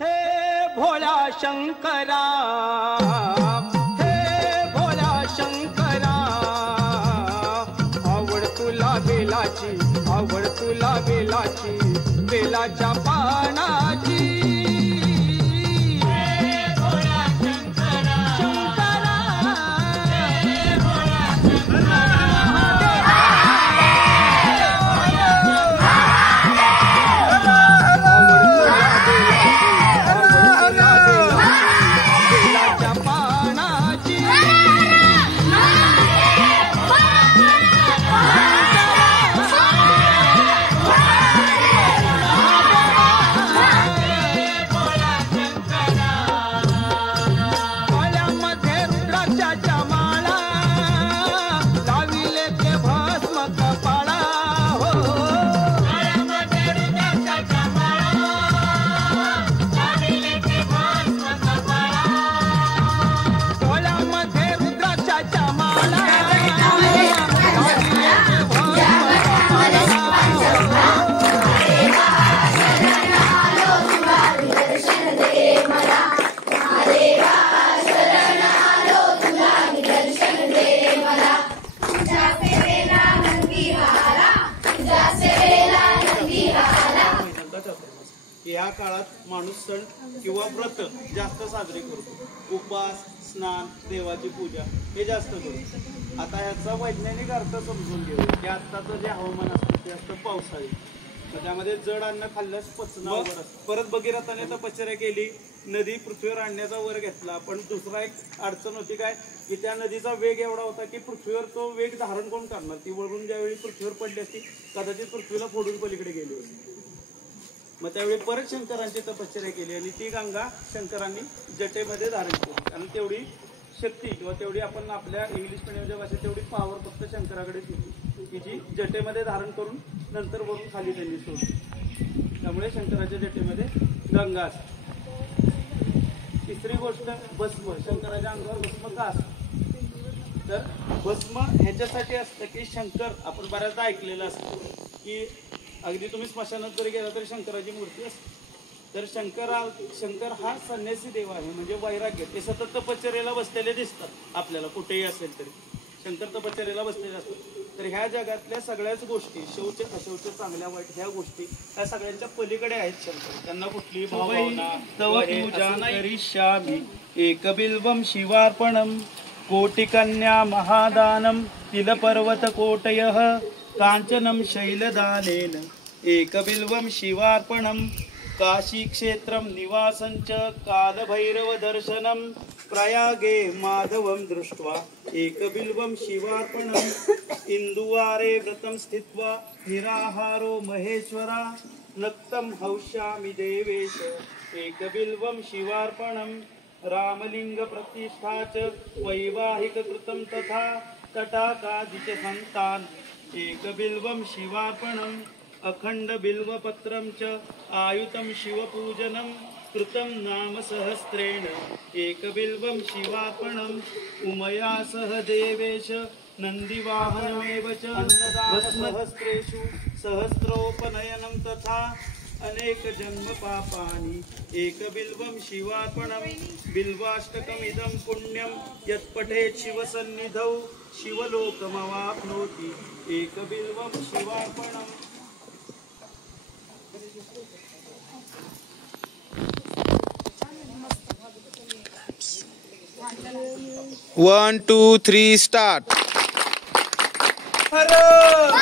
हे भोळा शंकरा, हे भोळा शंकरा, आवड तुला बेलाची, आवड तुला बेलाची, बेलाच्या पानाची. या काळात माणूस सण किंवा व्रत जास्त साजरे करतो. उपवास, स्नान, देवाची पूजा हे जास्त करतो. आता ह्याचा वैज्ञानिक अर्थ समजून घेऊया की आत्ताचं जे हवामान असतं ते असतं पावसाळी. त्यामध्ये जड अन्न खाल्ल्यास पचन अवघड असतं. परत भगीरथाने तपश्चर्या केली, नदी पृथ्वीवर आणण्याचा वर घेतला. पण दुसरा एक अडचण होती काय की त्या नदीचा वेग एवढा होता की पृथ्वीवर तो वेग धारण कोण करणार. ती वरून ज्यावेळी पृथ्वीवर पडली असती कदाचित पृथ्वीला फोडून पलीकडे गेली होती. मग त्यावेळी परत शंकरांची तपश्चर्या केली आणि ती गंगा शंकरांनी जटेमध्ये धारण केली. आणि तेवढी शक्ती किंवा तेवढी आपण आपल्या इंग्लिश मिडियमच्या भाषेत तेवढी पॉवर फक्त शंकराकडेच होती की जी जटेमध्ये धारण करून नंतर वरून खाली त्यांनी सोडली. त्यामुळे शंकराच्या जटेमध्ये गंगा असते. तिसरी गोष्ट भस्म. शंकराच्या अंगावर भस्म का असतं तर भस्म ह्याच्यासाठी असतं की शंकर, आपण बऱ्याचदा ऐकलेलं असतं की अगदी तुम्ही स्मशानात जरी गेला तरी शंकराची मूर्ती असते. तर शंकर हा संन्यासी देव आहे, म्हणजे वैराग्य. ते सतत तपश्चर्येला बसलेले दिसतात आपल्याला कुठेही असेल तरी. शंकर तपश्चर्येला बसलेले असतात. तर ह्या जगातल्या सगळ्याच गोष्टी, शौच अशौच, चांगल्या वाईट, ह्या गोष्टी ह्या सगळ्यांच्या पलीकडे आहेत शंकर. त्यांना कुठलीही भावना करिष्यामि एकबिल्वं शिवार्पणं कोटिकन्या महादानं तिलपर्वत कोटयः कांचनं शैलदानेन एकबिल्वं शिवार्पणं काशी क्षेत्रं निवासञ्च कालभैरव दर्शनं प्रयागे माधवं दृष्ट्वा एकबिल्वं शिवार्पणं इंदुवारे व्रतं स्थित्वा निराहारो महेश्वरा नक्तं हौष्यामि देवेश एकबिल्वं शिवार्पणं रामलिंग प्रतिष्ठा च वैवाहिक कृतं तथा तटाकादिच संतान एकबिल्वं शिवार्पणं अखंड बिल्वपत्रं च आयुतं शिवपूजनं कृतं नाम सहस्रेण एकबिल्वं शिवार्पणं उमया सह देवेश नन्दिवाहनमेव च भस्मसहस्रेषु सहस्रोपनयनं तथा अनेक जन्म पापानि एकबिल्वं शिवार्पणं बिल्वाष्टकमिदं पुण्यं यत्पठेत् शिवसन्निधौ शिवलोकमवाप्नोति एकबिल्वं शिवार्पणं. 1 2 3 स्टार्ट. हर